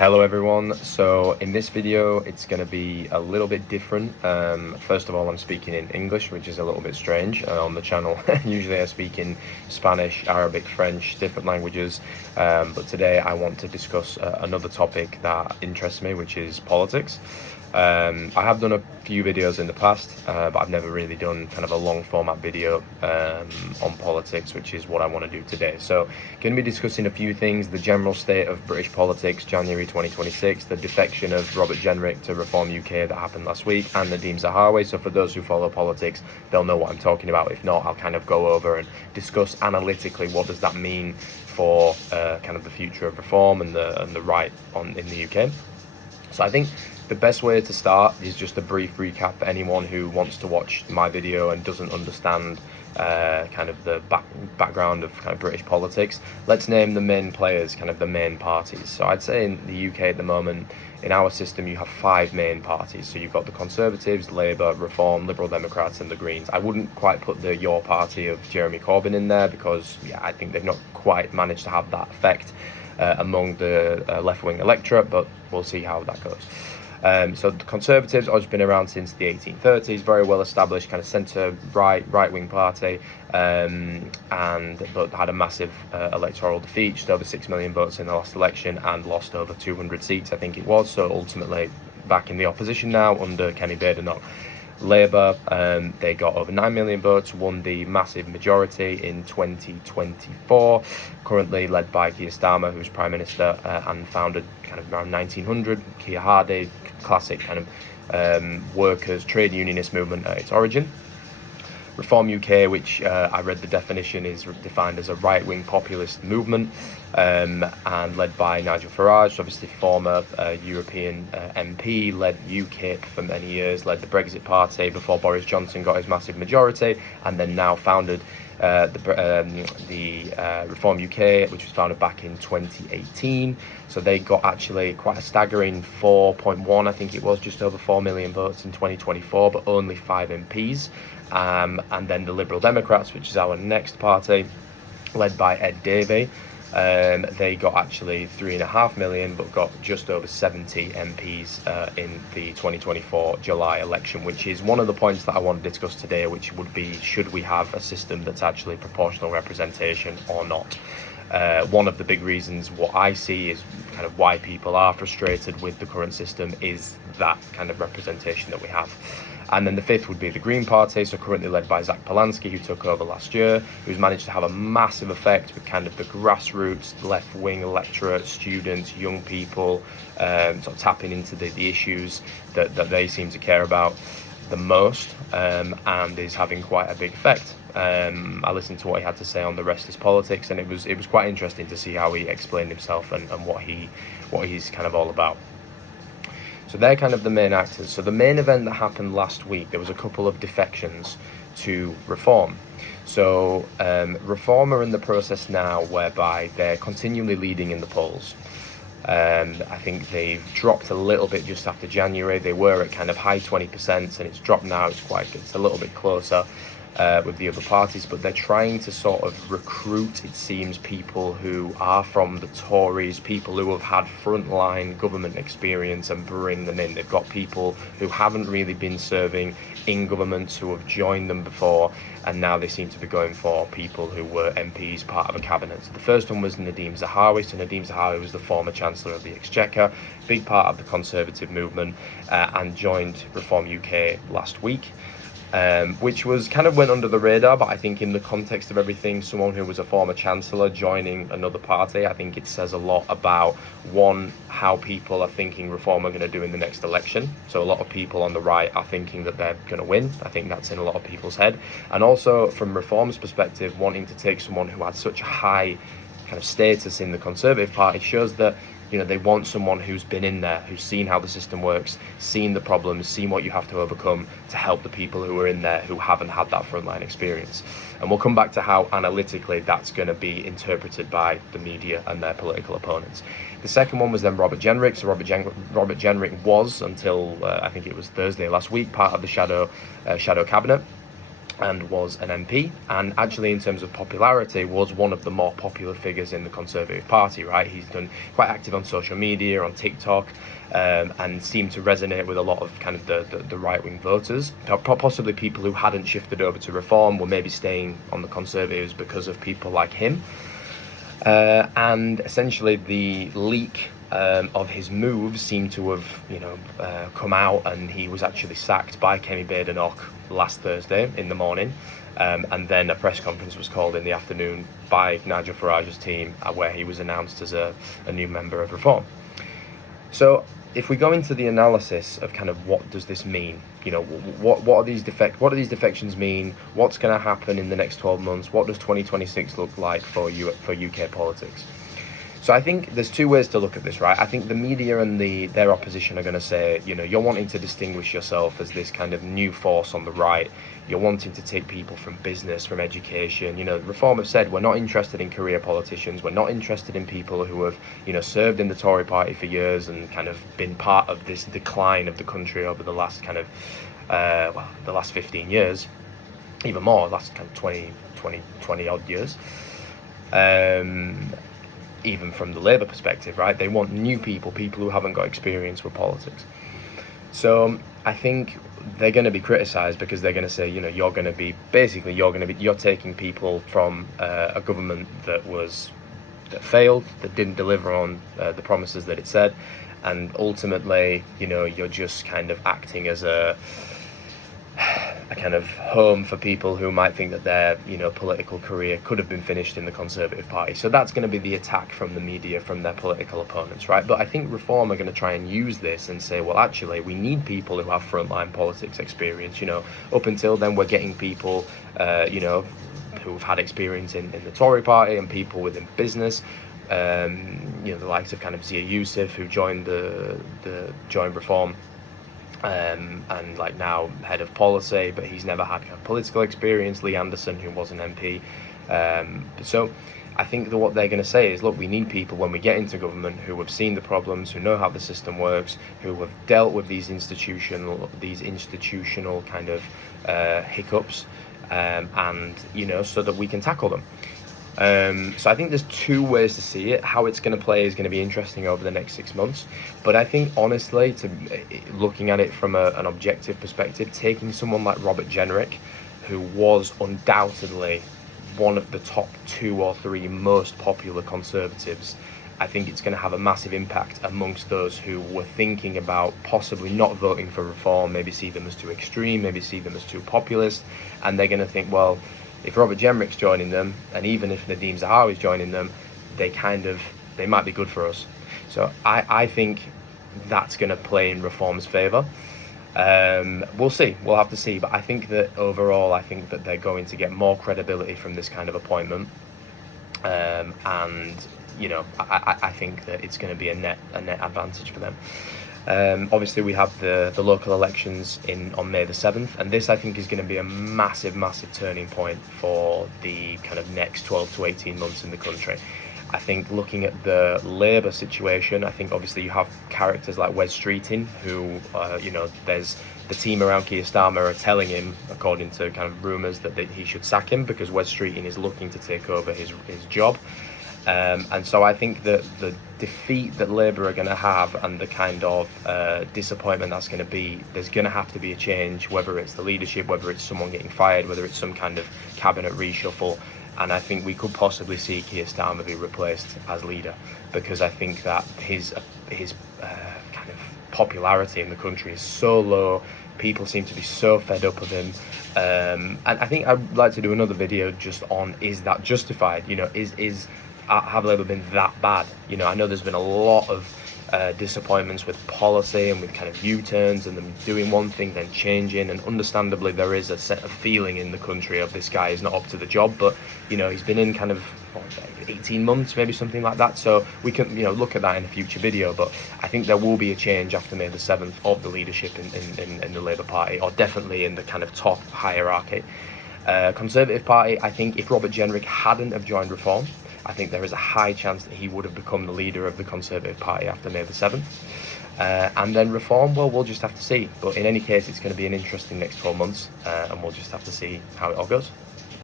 Hello everyone. So in this video it's going to be a little bit different. First of all, I'm speaking in English, which is a little bit strange on the channel. Usually I speak in Spanish, Arabic, French, different languages, but today I want to discuss another topic that interests me, which is politics. I have done a few videos in the past, but I've never really done kind of a long format video on politics, which is what I want to do today. So going to be discussing a few things: the general state of British politics, January 2026, the defection of Robert Jenrick to Reform UK that happened last week, and Nadeem Zahawi. So for those who follow politics, they'll know what I'm talking about. If not, I'll kind of go over and discuss analytically what does that mean for kind of the future of reform and the right in the UK. So I think the best way to start is just a brief recap for anyone who wants to watch my video and doesn't understand kind of the background of kind of British politics. Let's name the main players, kind of the main parties. So I'd say in the UK at the moment, in our system, you have 5 main parties. So you've got the Conservatives, Labour, Reform, Liberal Democrats and the Greens. I wouldn't quite put the Your Party of Jeremy Corbyn in there because, yeah, I think they've not quite managed to have that effect among the left-wing electorate, but we'll see how that goes. So the Conservatives have been around since the 1830s, very well established kind of right-wing party, but had a massive electoral defeat, just over 6 million votes in the last election and lost over 200 seats, I think it was. So ultimately back in the opposition now under Kenny Badenoch. Labour, they got over 9 million votes, won the massive majority in 2024, currently led by Keir Starmer, who's Prime Minister and founded kind of around 1900, Keir Hardie, classic kind of workers, trade unionist movement at its origin. Reform UK, which I read the definition, is defined as a right-wing populist movement and led by Nigel Farage, obviously former European MP, led UKIP for many years, led the Brexit Party before Boris Johnson got his massive majority, and then now founded the Reform UK, which was founded back in 2018. So they got actually quite a staggering 4.1, I think it was, just over 4 million votes in 2024, but only 5 MPs. And then the Liberal Democrats, which is our next party, led by Ed Davey. They got actually 3.5 million, but got just over 70 MPs in the 2024 July election, which is one of the points that I want to discuss today, which would be, should we have a system that's actually proportional representation or not? One of the big reasons what I see is kind of why people are frustrated with the current system is that kind of representation that we have. And then the 5th would be the Green Party, so currently led by Zach Polanski, who took over last year, who's managed to have a massive effect with kind of the grassroots, left-wing electorate, students, young people, sort of tapping into the issues that they seem to care about the most, and is having quite a big effect. I listened to what he had to say on The Rest is Politics, and it was quite interesting to see how he explained himself and what he's kind of all about. So they're kind of the main actors. So the main event that happened last week, there was a couple of defections to Reform. So Reform are in the process now whereby they're continually leading in the polls. I think they've dropped a little bit just after January. They were at kind of high 20%, and it's dropped now. It's a little bit closer with the other parties, but they're trying to sort of recruit, it seems, people who are from the Tories, people who have had frontline government experience, and bring them in. They've got people who haven't really been serving in governments, who have joined them before, and now they seem to be going for people who were MPs, part of a cabinet. So the first one was Nadeem Zahawi. So Nadeem Zahawi was the former Chancellor of the Exchequer, big part of the Conservative movement, and joined Reform UK last week. Which was kind of went under the radar, but I think in the context of everything, someone who was a former chancellor joining another party, I think it says a lot about, one, how people are thinking Reform are going to do in the next election. So a lot of people on the right are thinking that they're going to win. I think that's in a lot of people's head. And also from Reform's perspective, wanting to take someone who had such a high kind of status in the Conservative Party shows that, you know, they want someone who's been in there, who's seen how the system works, seen the problems, seen what you have to overcome to help the people who are in there who haven't had that frontline experience. And we'll come back to how analytically that's going to be interpreted by the media and their political opponents. The second one was then Robert Jenrick. So Robert Jenrick was, until I think it was Thursday last week, part of the shadow cabinet. and was an MP, and actually in terms of popularity was one of the more popular figures in the Conservative Party, right? He's done quite active on social media, on TikTok, and seemed to resonate with a lot of kind of the right-wing voters. Possibly people who hadn't shifted over to Reform were maybe staying on the Conservatives because of people like him. And essentially the leak of his moves seemed to have, come out, and he was actually sacked by Kemi Badenoch last Thursday in the morning, and then a press conference was called in the afternoon by Nigel Farage's team, where he was announced as a new member of Reform. So if we go into the analysis of kind of what does this mean, what are these defections mean? What's going to happen in the next 12 months? What does 2026 look like for UK politics? So I think there's two ways to look at this, right? I think the media and their opposition are going to say, you're wanting to distinguish yourself as this kind of new force on the right. You're wanting to take people from business, from education. Reform have said, we're not interested in career politicians. We're not interested in people who have, served in the Tory party for years and kind of been part of this decline of the country over the last kind of, the last 15 years, even more, last kind of 20 odd years. Even from the Labour perspective, right? They want new people who haven't got experience with politics. So I think they're going to be criticised because they're going to say, you're taking people from a government that failed, that didn't deliver on the promises that it said, and ultimately, you're just kind of acting as a kind of home for people who might think that their political career could have been finished in the Conservative Party. So that's going to be the attack from the media, from their political opponents, right? But I think Reform are going to try and use this and say, well, actually, we need people who have frontline politics experience. Up until then, we're getting people who've had experience in the Tory party and people within business. The likes of kind of Zia Youssef, who joined joined Reform, and like now head of policy, but he's never had political experience. Lee Anderson, who was an MP. So I think that what they're going to say is, look, we need people when we get into government who have seen the problems, who know how the system works, who have dealt with these institutional kind of hiccups, and so that we can tackle them. So I think there's two ways to see it. How it's going to play is going to be interesting over the next 6 months. But I think, honestly, looking at it from an objective perspective, taking someone like Robert Jenrick, who was undoubtedly one of the top 2 or 3 most popular Conservatives, I think it's going to have a massive impact amongst those who were thinking about possibly not voting for Reform, maybe see them as too extreme, maybe see them as too populist, and they're going to think, well, if Robert Jenrick's joining them, and even if Nadhim Zahawi's joining them, they might be good for us. So I think that's going to play in Reform's favour. We'll see. We'll have to see. But I think that overall, I think that they're going to get more credibility from this kind of appointment. And I think that it's going to be a net advantage for them. Obviously, we have the local elections on May the 7th, and this, I think, is going to be a massive turning point for the kind of next 12 to 18 months in the country. I think looking at the Labour situation, I think obviously you have characters like Wes Streeting, who, there's the team around Keir Starmer are telling him, according to kind of rumours, that he should sack him because Wes Streeting is looking to take over his job. And so I think that the defeat that Labour are going to have and the kind of disappointment that's going to be, there's going to have to be a change, whether it's the leadership, whether it's someone getting fired, whether it's some kind of cabinet reshuffle. And I think we could possibly see Keir Starmer be replaced as leader, because I think that his kind of popularity in the country is so low. People seem to be so fed up of him. And I think I'd like to do another video just on, is that justified? Have Labour been that bad? I know there's been a lot of disappointments with policy and with kind of U-turns and them doing one thing then changing, and understandably there is a set of feeling in the country of this guy is not up to the job, but he's been in kind of 18 months, maybe something like that, so we can look at that in a future video. But I think there will be a change after May the 7th of the leadership in the Labour Party, or definitely in the kind of top hierarchy. Conservative Party, I think if Robert Jenrick hadn't have joined Reform, I think there is a high chance that he would have become the leader of the Conservative Party after May the 7th. And then Reform, well, we'll just have to see. But in any case, it's going to be an interesting next 12 months, and we'll just have to see how it all goes.